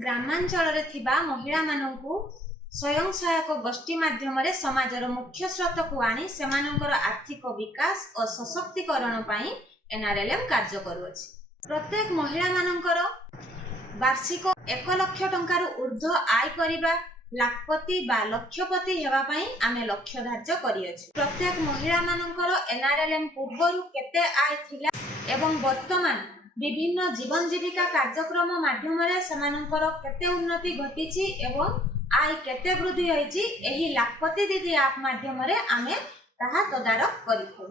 ଗ୍ରାମାଞ୍ଚଳରେ ଥିବା ମହିଳାମାନଙ୍କୁ ସ୍ୱୟଂ ସହାୟକ ଗୋଷ୍ଠୀ ମାଧ୍ୟମରେ ସମାଜର ମୁଖ୍ୟ ସ୍ରୋତକୁ ଆଣି ସେମାନଙ୍କର ଆର୍ଥିକ ବିକାଶ ଓ ସଶକ୍ତିକରଣ ପାଇଁ NRLM କାର୍ଯ୍ୟ କରୁଅଛି। ପ୍ରତ୍ୟେକ ମହିଳାମାନଙ୍କର ବାର୍ଷିକ 1 ଲକ୍ଷ ଟଙ୍କାରୁ ଉର୍ଦ୍ଧ୍ୱ ଆୟ କରିବା, ଲାଖପତି ବା ଲକ୍ଷପତି ହେବା ପାଇଁ ଆମେ ଲକ୍ଷ୍ୟ ଧାର୍ଯ୍ୟ କରିଅଛୁ। ପ୍ରତ୍ୟେକ ମହିଳାମାନଙ୍କର NRLM ପୂର୍ବରୁ କେତେ ଆୟ ଥିଲା ଏବଂ ବର୍ତ୍ତମାନ ବିଭିନ୍ନ ଜୀବନ ଜୀବିକା କାର୍ଯ୍ୟକ୍ରମ ମାଧ୍ୟମରେ ସେମାନଙ୍କର କେତେ ଉନ୍ନତି ଘଟିଛି ଏବଂ ଆୟ କେତେ ବୃଦ୍ଧି ହୋଇଛି, ଏହି ଲାଖପତି ଦିଦି ଆପ୍ ମାଧ୍ୟମରେ ଆମେ ତାହା ତଦାରଖ କରିଥାଉ।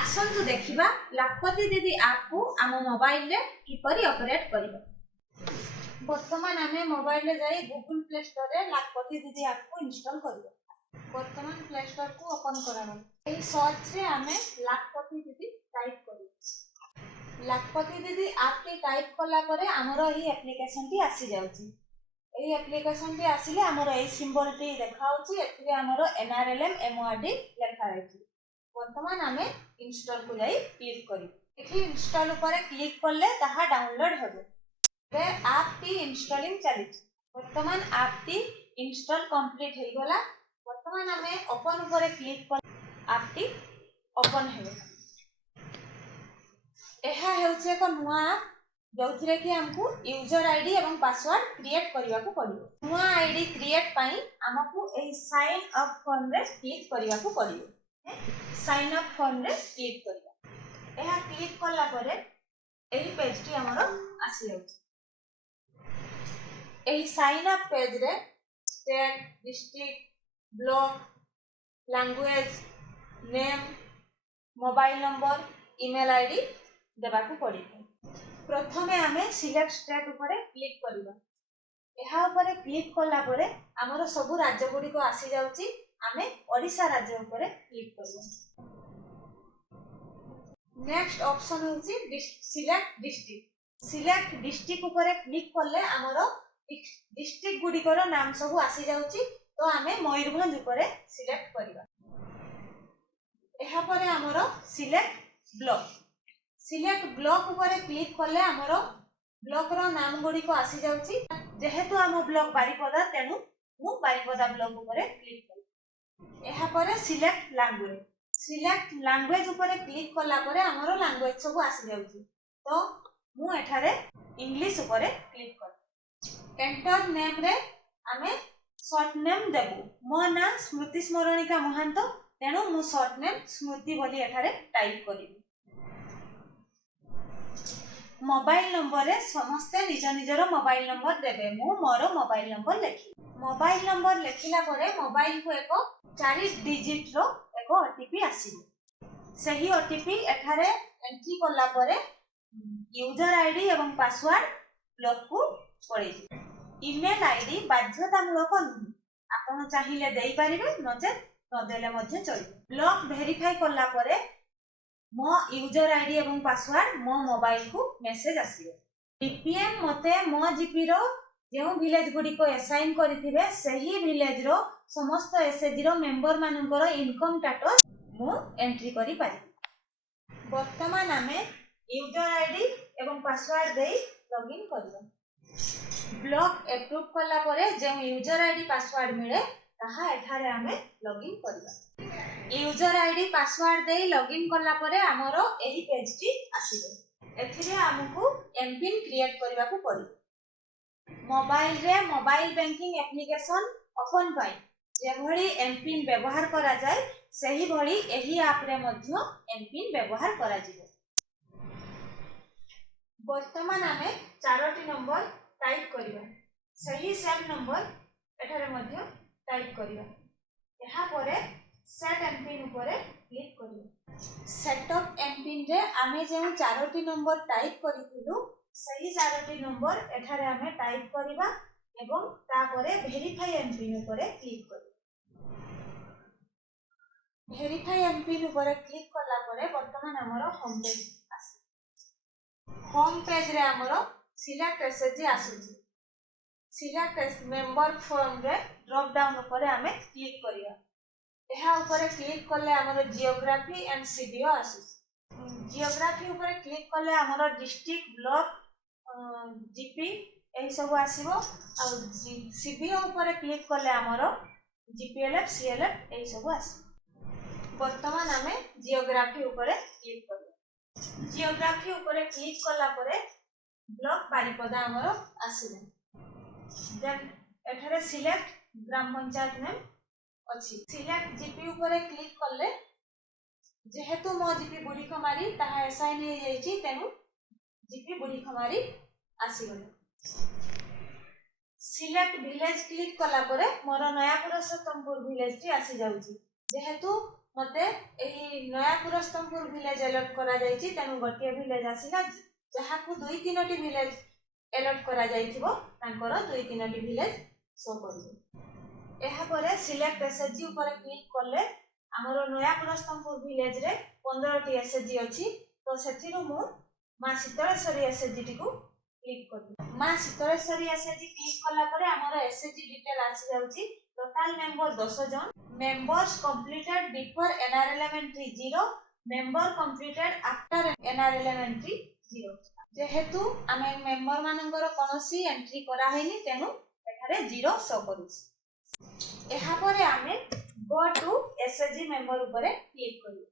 ଆସନ୍ତୁ ଦେଖିବା ଲାଖପତି ଦିଦି ଆପକୁ ଆମ ମୋବାଇଲରେ କିପରି ଅପରେଟ୍ କରିବା। ବର୍ତ୍ତମାନ ଆମେ ମୋବାଇଲରେ ଯାଇ ଗୁଗଲ ପ୍ଲେ ଷ୍ଟୋରରେ ଲାଖପତି ଦିଦି ଆପକୁ ଇନଷ୍ଟଲ କରିବା। ବର୍ତ୍ତମାନ ପ୍ଲେ ଷ୍ଟୋରକୁ ଓପନ୍ କରାଗଲା। ଏହି ସର୍ଚ୍ଚରେ ଆମେ ଲାଖପତି ଦିଦି ଟାଇପ୍ କରିବା। ଲାଖପତି ଦିଦି ଆପଟି ଟାଇପ୍ କଲା ପରେ ଆମର ଏହି ଆପ୍ଲିକେସନଟି ଆସିଯାଉଛି। ଏହି ଆପ୍ଲିକେସନଟି ଆସିଲେ ଆମର ଏହି ସିମ୍ବଲଟି ଦେଖାଉଛି, ଏଥିରେ ଆମର NRLM MORD ଲେଖାଯାଇଛି। ବର୍ତ୍ତମାନ ଆମେ ଇନଷ୍ଟଲକୁ ଯାଇ କ୍ଲିକ୍ କରିବୁ। ଏଠି ଇନଷ୍ଟଲ ଉପରେ କ୍ଲିକ୍ କଲେ ତାହା ଡାଉନଲୋଡ ହେବ। ଏବେ ଆପଟି ଇନଷ୍ଟଲିଂ ଚାଲିଛି। ବର୍ତ୍ତମାନ ଆପଟି ଇନଷ୍ଟଲ କମ୍ପ୍ଲିଟ ହେଇଗଲା। ବର୍ତ୍ତମାନ ଆମେ ଓପନ୍ ଉପରେ କ୍ଲିକ୍ କଲେ ଆପଟି ଓପନ୍ ହେବ। ଏହା ହେଉଛି ଏକ ନୂଆ ଆପ୍ ଯେଉଁଥିରେ କି ଆମକୁ ୟୁଜର ଆଇଡି ଏବଂ ପାସୱାର୍ଡ କ୍ରିଏଟ୍ କରିବାକୁ ପଡ଼ିବ। ନୂଆ ଆଇଡି କ୍ରିଏଟ୍ ପାଇଁ ଆମକୁ ଏହି ସାଇନ୍ ଅପ୍ ଫର୍ମରେ କ୍ଲିକ୍ କରିବାକୁ ପଡ଼ିବ। ସାଇନ୍ ଅପ୍ ଫର୍ମରେ କ୍ଲିକ୍ କରିବା। ଏହା କ୍ଲିକ୍ କଲା ପରେ ଏହି ପେଜଟି ଆମର ଆସିଯାଉଛି। ଏହି ସାଇନ୍ ଅପ୍ ପେଜରେ state, district, block, language, name, mobile number, email ID ଦେବାକୁ ପଡ଼ିବ। ପ୍ରଥମେ ଆମେ ସିଲେକ୍ଟ ଷ୍ଟେଟ୍ ଉପରେ କ୍ଲିକ୍ କରିବା। ଏହା ଉପରେ କ୍ଲିକ୍ କଲା ପରେ ଆମର ସବୁ ରାଜ୍ୟ ଗୁଡ଼ିକ ଆସିଯାଉଛି। ଆମେ ଓଡ଼ିଶା ରାଜ୍ୟ ଉପରେ କ୍ଲିକ୍ କରିବା। ନେକ୍ସଟ ଅପସନ୍ ହେଉଛି ସିଲେକ୍ଟ ଡିଷ୍ଟ୍ରିକ୍ଟ। ସିଲେକ୍ଟ ଡିଷ୍ଟ୍ରିକ୍ଟ ଉପରେ କ୍ଲିକ୍ କଲେ ଆମର ଡିଷ୍ଟ୍ରିକ୍ଟ ଗୁଡ଼ିକର ନାମ ସବୁ ଆସିଯାଉଛି। ତ ଆମେ ମୟୂରଭଞ୍ଜ ଉପରେ ସିଲେକ୍ଟ କରିବା। ଏହାପରେ ଆମର ସିଲେକ୍ଟ ବ୍ଲକ। ସିଲେକ୍ଟ ବ୍ଲକ ଉପରେ କ୍ଲିକ୍ କଲେ ଆମର ବ୍ଲକର ନାମ ଗୁଡ଼ିକ ଆସିଯାଉଛି। ଯେହେତୁ ଆମ ବ୍ଲକ ବାରିପଦା, ତେଣୁ ମୁଁ ବାରିପଦା ବ୍ଲକ ଉପରେ କ୍ଲିକ୍ କଲି। ଏହାପରେ ସିଲେକ୍ଟ ଲାଙ୍ଗୁଏଜ। ସିଲେକ୍ଟ ଲାଙ୍ଗୁଏଜ ଉପରେ କ୍ଲିକ୍ କଲା ପରେ ଆମର ଲାଙ୍ଗୁଏଜ ସବୁ ଆସିଯାଉଛି। ତ ମୁଁ ଏଠାରେ ଇଂଲିଶ ଉପରେ କ୍ଲିକ୍ କଲି। ଏଣ୍ଟର ନେମ୍ରେ ଆମେ ସର୍ଟ ନେମ୍ ଦେବୁ। ମୋ ନାଁ ସ୍ମୃତି ସ୍ମରଣିକା ମହାନ୍ତ, ତେଣୁ ମୁଁ ସର୍ଟ ନେମ୍ ସ୍ମୃତି ବୋଲି ଏଠାରେ ଟାଇପ୍ କରିବି। ମୋବାଇଲ ନମ୍ବରରେ ସମସ୍ତେ ନିଜ ନିଜର ମୋବାଇଲ ନମ୍ବର ଦେବେ। ମୁଁ ମୋର ମୋବାଇଲ ନମ୍ବର ଲେଖିବି। ମୋବାଇଲ ନମ୍ବର ଲେଖିଲା ପରେ ମୋବାଇଲକୁ ଏକ 4 ଡିଜିଟର ଏକ OTP ଆସିବ। ସେହି OTP ଏଠାରେ ଏଣ୍ଟ୍ରି କଲା ପରେ ୟୁଜର ଆଇଡି ଏବଂ ପାସୱାର୍ଡ ବ୍ଲକକୁ ପଳେଇଯିବ। ଇମେଲ ଆଇଡି ବାଧ୍ୟତାମୂଳକ ନୁହେଁ, ଆପଣ ଚାହିଁଲେ ଦେଇପାରିବେ, ନଚେତ୍ ନଦେଲେ ମଧ୍ୟ ଚଳିବ। ବ୍ଲକ ଭେରିଫାଇ କଲା ପରେ ମୋ ୟୁଜର ଆଇଡି ଏବଂ ପାସୱାର୍ଡ ମୋ ମୋବାଇଲକୁ ମେସେଜ ଆସିବ। DPM ମୋତେ ମୋ ଜିପିର ଯେଉଁ ଭିଲେଜ ଗୁଡ଼ିକ ଆସାଇନ୍ କରିଥିବେ ସେହି ଭିଲେଜର ସମସ୍ତ SHGର ମେମ୍ବର ମାନଙ୍କର ଇନକମ୍ ଷ୍ଟାଟସ୍ ମୁଁ ଏଣ୍ଟ୍ରି କରିପାରିବି। ବର୍ତ୍ତମାନ ଆମେ ୟୁଜର ଆଇଡି ଏବଂ ପାସୱାର୍ଡ ଦେଇ ଲଗ୍ଇନ୍ କରିବା। ବ୍ଲକ ଏପ୍ରୁଭ୍ କଲା ପରେ ଯେଉଁ ୟୁଜର ଆଇଡି ପାସୱାର୍ଡ ମିଳେ ତାହା ଏଠାରେ ଆମେ ଲଗ୍ଇନ୍ କରିବା। ୟୁଜର ଆଇଡି ପାସୱାର୍ଡ ଦେଇ ଲଗ୍ଇନ୍ କଲା ପରେ ଆମର ଏହି ପେଜଟି ଆସିବ। ଏଥିରେ ଆମକୁ ଏମ୍ପିନ୍ କ୍ରିଏଟ୍ କରିବାକୁ ପଡ଼ିବ। ମୋବାଇଲରେ ମୋବାଇଲ ବ୍ୟାଙ୍କିଂ ଆପ୍ଲିକେସନ ଓପନ୍ ପାଇଁ ଯେଭଳି ଏମ୍ପିନ୍ ବ୍ୟବହାର କରାଯାଏ, ସେହିଭଳି ଏହି ଆପ୍ରେ ମଧ୍ୟ ଏମ୍ପିନ୍ ବ୍ୟବହାର କରାଯିବ। ବର୍ତ୍ତମାନ ଆମେ 4ଟି ନମ୍ବର ଟାଇପ୍ କରିବା। ସେହି ସେମ୍ ନମ୍ବର ଏଠାରେ ମଧ୍ୟ ଟାଇପ୍ କରିବା। ଏହାପରେ ସେଟ୍ ଏମ୍ପିନ୍ ଉପରେ କ୍ଲିକ୍ କରିବା। ସେଟଅପ୍ ଏମ୍ପିନ୍ରେ ଆମେ ଯେଉଁ 4ଟି ନମ୍ବର ଟାଇପ୍ କରିଥିଲୁ, ସେହି 4ଟି ନମ୍ବର ଏଠାରେ ଆମେ ଟାଇପ୍ କରିବା ଏବଂ ତାପରେ ଭେରିଫାଇ ଏମ୍ପିନ୍ ଉପରେ କ୍ଲିକ୍ କରିବା। ଭେରିଫାଇ ଏମ୍ପିନ୍ ଉପରେ କ୍ଲିକ୍ କଲା ପରେ ବର୍ତ୍ତମାନ ଆମର ହୋମ୍ ପେଜ୍ ଆସିବ। ହୋମ୍ ପେଜରେ ଆମର ସିଲେକ୍ଟ SHG ଆସୁଛି। ସିଲେକ୍ଟ ମେମ୍ବର ଫର୍ମରେ ଡ୍ରପ୍ ଡାଉନ୍ ଉପରେ ଆମେ କ୍ଲିକ୍ କରିବା। ଏହା ଉପରେ କ୍ଲିକ୍ କଲେ ଆମର ଜିଓଗ୍ରାଫି ଆଣ୍ଡ CBO ଆସୁଛି। ଜିଓଗ୍ରାଫି ଉପରେ କ୍ଲିକ୍ କଲେ ଆମର ଡିଷ୍ଟ୍ରିକ୍ଟ, ବ୍ଲକ, ଜିପି एही सब आसीबो आ सीबीओ ऊपर क्लिक करले हमरो जीपीएलएफ सीएलएफ एही सब आसी। वर्तमान आमे जियोग्राफी ऊपर क्लिक करले। जियोग्राफी ऊपर क्लिक करला परे ब्लॉक बारिपदा हमरो आसीबो। देन एठारे सिलेक्ट ग्राम पंचायत नेम अछि। सिलेक्ट जीपी ऊपर क्लिक करले जेहेतु मो जीपी बुढ़ी खमारी ताहा असाइन हे जाईची तेनु जीपी बुढ़ी खमारी आसीगले। सिलेक्ट विलेज क्लिक कला परे मोर नया पुरुषोत्तमपुर विलेज टी आसी जाउची। जेहेतु मते एही नया पुरुषोत्तमपुर विलेज अलर्ट करा जाईची तेनु गोटे विलेज आसीला जहाकु 2-3टी विलेज अलर्ट करा जाईथिबो तांकर 2-3टी विलेज शो करबो। एहा परे सिलेक्ट एसएचजी ऊपर क्लिक करले हमरो नया पुरुषोत्तमपुर विलेज रे 15टी एसएचजी अछि। तो सेथिरु मु मा शीतलेश्वरी एसएचजी टी को क्लिक कर। मा शीतलेश्वरी एसएचजी क्लिक कला परे हमरो एसएचजी डिटेल आसी जाउची। टोटल मेंबर 10 जन। Members completed before NRL entry 0, member completed after NRL entry 0। जेहेतु आमे मेंबर मानकर कोनोसी एंट्री करा हैनी तेनु एठारे 0 शो करूची। एहा परे आमे गो टू एसएचजी मेंबर ऊपर क्लिक करू।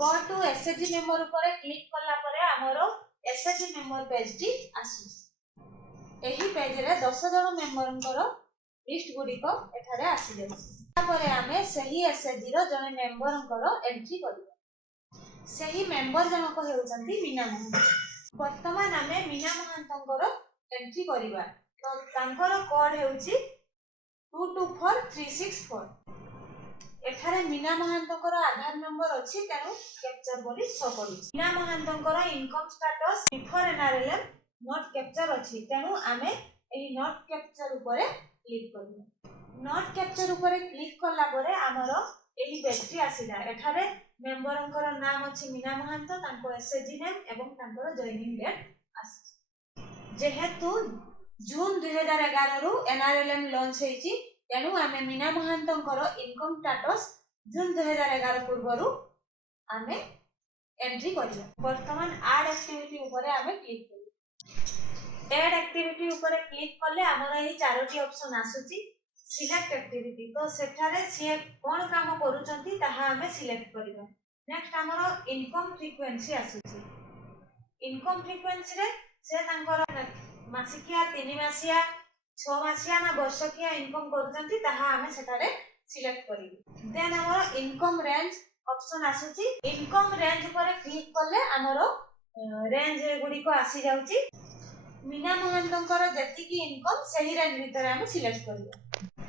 गो टू एसएचजी मेंबर ऊपर क्लिक करला परे हमरो एसएचजी मेंबर पेज टी आसु। एही पेज रे 10 जन मेंबरंकर लिस्ट गुडी को एठारे आसी जाय। तापरे आमे सही एसएचजी रो जने मेंबरंकर एंट्री करिबा। सही मेंबर जनक हेउचंती मीना महंत। वर्तमान आमे मीना महंतंकर एंट्री करिबा। तो तांकर कोड हेउची 224364। एठारे मीना महंतकर आधार नंबर अछि तेनु कैप्चर बोली शो करूची। मीना महंतकर income status before NRL not capture अछि तेनु आमे एही नॉट कैप्चर ऊपर क्लिक करिबा। नॉट कैप्चर ऊपर क्लिक करला परे हमरो एही पेज आसीला। एठारे मेंबरंकर नाम अछि मीना महंत तांको एसएचजी नेम एवं तांकर जॉइनिंग डेट आसी। जेहेतु जून 2011 रु एनआरएलएम लॉन्च हेची तेनु आमे मीना महंतंकर इनकम स्टेटस जून 2011 पूर्वरु आमे एंट्री करिया। वर्तमान ऐड एक्टिविटी ऊपर आमे क्लिक करिया। ऐड एक्टिविटी ऊपर क्लिक करले हमर एही चारोटी ऑप्शन आसुची। सिलेक्ट एक्टिविटी तो सेठारे से कोन काम करूचंती ताहा आमे सिलेक्ट करिबा। नेक्स्ट हमर इनकम फ्रीक्वेंसी आसुची। इनकम फ्रीक्वेंसी रे से तांकर मासिकिया 3 मासिया 6 मासिया ना वर्षकिया इनकम करूचंती ताहा आमे सेठारे सिलेक्ट करिबो। देन हमर इनकम रेंज ऑप्शन आसुची। इनकम रेंज ऊपर क्लिक करले हमर रेंज गुडी को आसी जाउची। मीना महंतंकर जति की इनकम सही रेंज भीतर आमे सिलेक्ट करिबो।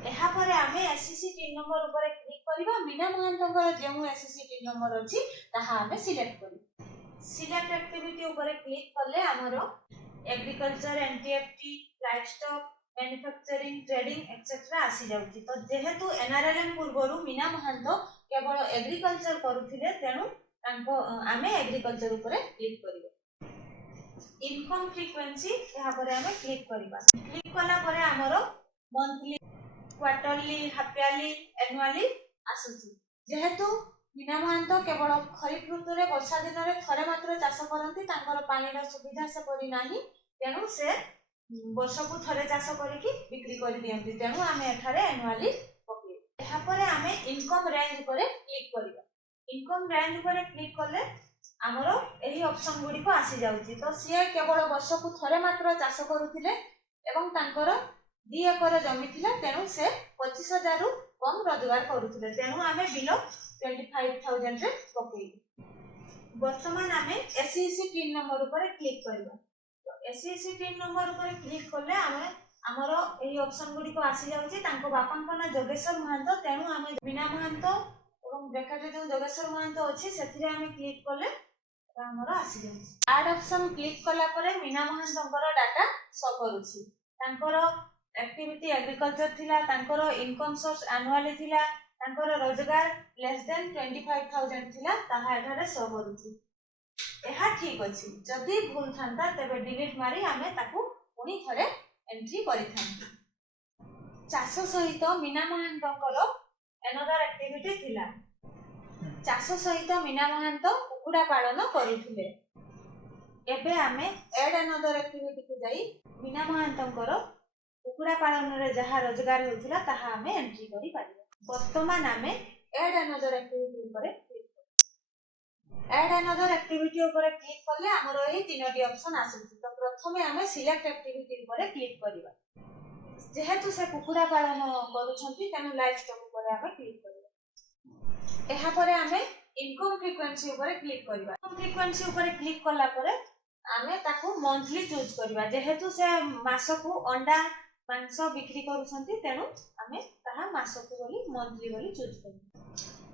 एहा परे आमे एससीसी टिन नंबर ऊपर क्लिक करिबा। मीना महंतंकर जेमु एससीसी टिन नंबर अछि ताहा आमे सिलेक्ट करिबो। सिलेक्ट एक्टिविटी ऊपर क्लिक करले हमरो agriculture NTFT livestock manufacturing trading etcetera आसी जाउची। तो जेहेतु एनआरएलएम पूर्वरु मीना महंत केवल एग्रीकल्चर करूथिले तेनु तांको आमे एग्रीकल्चर ऊपर क्लिक करिबो। इनकम फ्रीक्वेंसी यहा पर आमे क्लिक करिबा। क्लिक कला परे हमरो monthly quarterly half yearly annually आसुची। जेहेतु मीना महंत केवल खरीफ ऋतु रे वर्षा दिन रे थरे मात्र चाष करंती तांकर पानी रा सुविधा से परि नाही तेनु से वर्ष को थरे चाष करिकि बिक्री करि दियंती तेनु आमे एठारे एनुअली पकि। एहा परे आमे इनकम रेंज पर क्लिक करिबा। इनकम रेंज पर क्लिक करले हमरो एही ऑप्शन गुडी को आसी जाउची। तो से केवल वर्ष को थरे मात्र चाष करूथिले एवं तांकर 2 एकर जमी थिला तेनु से 25000 रु कम रोजगार करूथिले तेनु आमे बिलो 25000 रे पकई। वर्तमान आमे एससीसी टिन नंबर ऊपर क्लिक करबा। तो एससीसी टिन नंबर ऊपर क्लिक करले आमे हमरो एही ऑप्शन गुडी को आसी जाउची। तांको बापांको ना जोगेश्वर महंत तेनु आमे मीना महंत एवं ब्रैकेट जो जोगेश्वर महंत अछि सेथिरे आमे क्लिक करले हमरो आसी जाउची। ऐड ऑप्शन क्लिक कला परे मीना महंतंकर डाटा शो करूची। तांकर एक्टिविटी एग्रीकल्चर थिला तांकर इनकम सोर्स एनुअली थिला तांकर रोजगार लेस देन 25000 थिला ताहा एठारे शो करूची। एहा ठीक अछि। जदी भूल थांता तबे डिलीट मारी आमे ताकू पुनी थरे एंट्री करि थांती। चाष सहित मीना महंतंकर एनदर एक्टिविटी थिला। चाष सहित मीना महंत कुकुडा पालन करूथिले। एबे आमे एड अनदर एक्टिविटी को जाई मीना महांतंकर कुकुड़ा पालन रे जहा रोजगार होइथिला ताहा आमे एंट्री करि पारिबा। वर्तमान आमे एड अनदर एक्टिविटी ऊपर एड अनदर एक्टिविटी ऊपर क्लिक करले हमर एही तीनोटी ऑप्शन आसुची। तो प्रथमे आमे सिलेक्ट एक्टिविटी ऊपर क्लिक करबा। जेहेतु से कुकुड़ा पालन करूछंती तेनु लाइफ स्टॉक ऊपर आमे क्लिक करबा। एहा परे आमे इनकम फ्रीक्वेंसी ऊपर क्लिक करबा। इनकम फ्रीक्वेंसी ऊपर क्लिक करला परे आमे ताकू मंथली चूज करबा। जेहेतु से मासकू अंडा मांस बिक्री करूछंती तेनु आमे ताहा मासकू बोली मंथली बोली चूज करबा।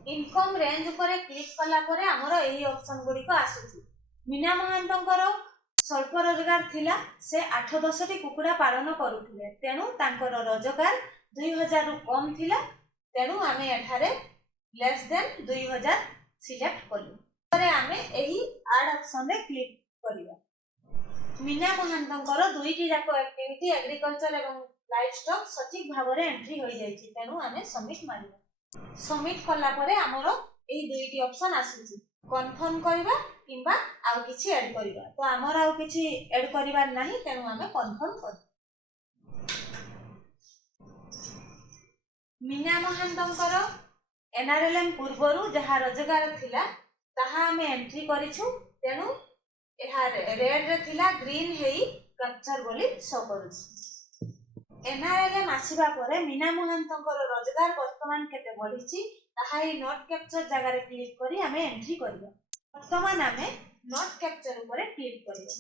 इनकम रेंज ऊपर क्लिक करला परे हमर एही ऑप्शन गुडी को आसुची। मीना महांतंकर स्वल्प रोजगार थिला से 8-10 टी कुकुड़ा पालन करूथिले तेनु तांकर रोजगार 2000 रु कम थिला तेनु आमे एठारे लेस देन 2000 सिलेक्ट कलु। तरे आमे एही ऐड ऑप्शन रे क्लिक करिबा। मीना महांतंकर दुईटी जाको एक्टिविटी एग्रीकल्चर एवं लाइफ स्टॉक सठिक भाव रे एंट्री होई जायछि तेनु आमे सबमिट मारिबा। सबमिट करला परे हमरो एही दुईटी ऑप्शन आसुछि कन्फर्म करिबा किंबा आउ किछि ऐड करिबा। तो हमर आउ किछि ऐड करिबा नाही तेनु आमे कन्फर्म कर। मीना महांतंकर एनआरएलएम पूर्वरु जहा रोजगार थिला ताहा आमे एंट्री करिछु तेनु एहा रेड रे थिला ग्रीन हेई कैप्चर बोली शो करूछि। एनआरएलएम आसीबा परे मीना महांतंकर रोजगार वर्तमान केते बढ़िछि ताहा ही नोट कैप्चर जगह रे क्लिक करी आमे एंट्री करबा। वर्तमान आमे नोट कैप्चर ऊपर क्लिक करबा।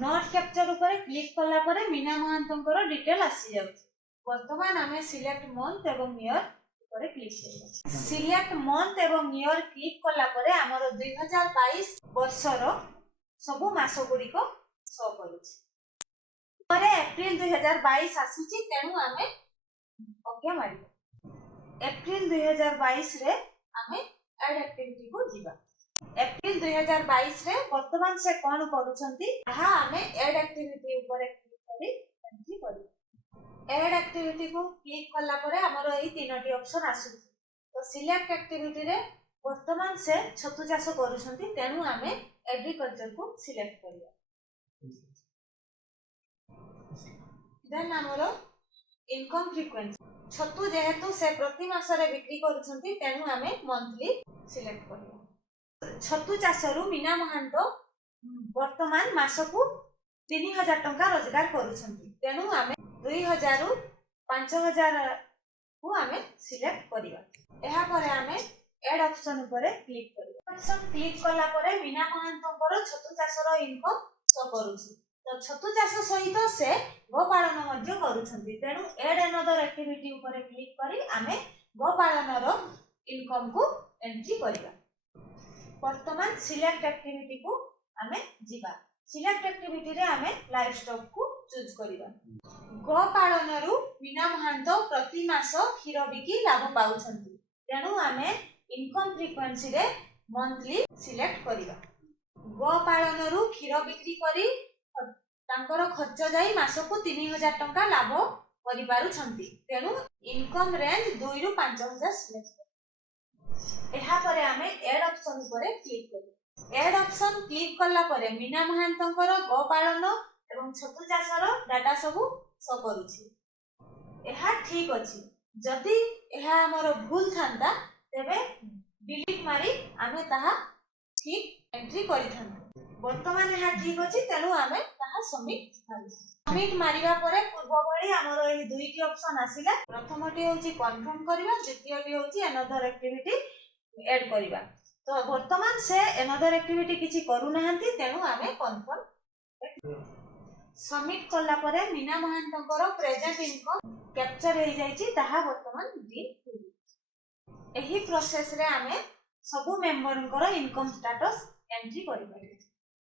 नोट कैप्चर ऊपर क्लिक करला परे मीना महांतंकर डिटेल आसी जाउछि। वर्तमान आमे सिलेक्ट मंथ एवं ईयर ऊपर क्लिक करबा। सिलेक्ट मंथ एवं ईयर क्लिक करला परे हमर 2022 वर्षर सबु मास गुडी को शो करूछि। परे अप्रैल 2022 आसीछि तेनु आमे ओके मारिबा। अप्रैल 2022 रे आमे ऐड एक्टिविटी को जिबा। अप्रैल 2022 रे वर्तमान से कोन करूछंती ताहा आमे ऐड एक्टिविटी ऊपर क्लिक करी एंट्री करिबा। ऐड एक्टिविटी को क्लिक करला परे हमर एही तीनोटी ऑप्शन आसुछि। तो सिलेक्ट एक्टिविटी रे वर्तमान से छतु चाष करूछंती तेनु आमे एग्रीकल्चर को सिलेक्ट करिया। देन हमर इनकम फ्रीक्वेंसी छतु जेहेतु से प्रति मास रे बिक्री करूछंती तेनु आमे मंथली सिलेक्ट करिया। छतु चाष रु मीना महांत वर्तमान मासकू 3000 टंका रोजगार करूछंती तेनु आमे 2000 रु 5000 को आमे सिलेक्ट करिबा। एहा परे आमे ऐड ऑप्शन ऊपर क्लिक करिबा। ऑप्शन क्लिक कला परे मीना महांतंकर छतु चाषर इनकम शो करूछि। तो छतु चाष सहित से गोपालन मध्य करूछंती तेनु ऐड अनदर एक्टिविटी ऊपर क्लिक करी आमे गोपालनर इनकम को एंट्री करिबा। वर्तमान सिलेक्ट एक्टिविटी को आमे जिबा। सिलेक्ट एक्टिविटी रे आमे लाइफ स्टॉक को चूज करिबा। गोपालन रु मीना महांत प्रति मास क्षीर बिकी लाभ पाउछंती तेनु आमे इनकम फ्रीक्वेंसी रे मंथली सिलेक्ट करिबा। गोपालन रु क्षीर बिक्री करी तांकर खर्च जाई मासकू 3000 टंका लाभ करि पारुछंती तेनु इनकम रेंज 2 रु 5000 सिलेक्ट। एहा परे आमे ऐड ऑप्शन ऊपर क्लिक करी। ऐड ऑप्शन क्लिक करला परे मीना महांतंकर गोपालन एवं छतु चाषर डाटा सबु शो करूछि। एहा ठीक अछि। जदि एहा हमर भूल थांता तेबे डिलीट मारी आमे ताहा ठीक एंट्री करिथान। वर्तमान एहा ठीक अछि तेनु आमे ताहा सबमिट मारी। सबमिट मारिबा परे पूर्व भଳି हमर एही दुईटी ऑप्शन आसिला। प्रथमटी होछि कन्फर्म करिबा, द्वितीयटी होछि अनदर एक्टिविटी ऐड करिबा। तो वर्तमान से अनदर एक्टिविटी किछि करू नाहंती तेनु आमे कन्फर्म सबमिट करला परे मीना महांतंकर प्रेजेंट इनकम कैप्चर हो जाइछि ताहा वर्तमान ग्रीन। एही प्रोसेस रे आमे सबु मेंबरंकर इनकम स्टेटस एंट्री करि परिबे।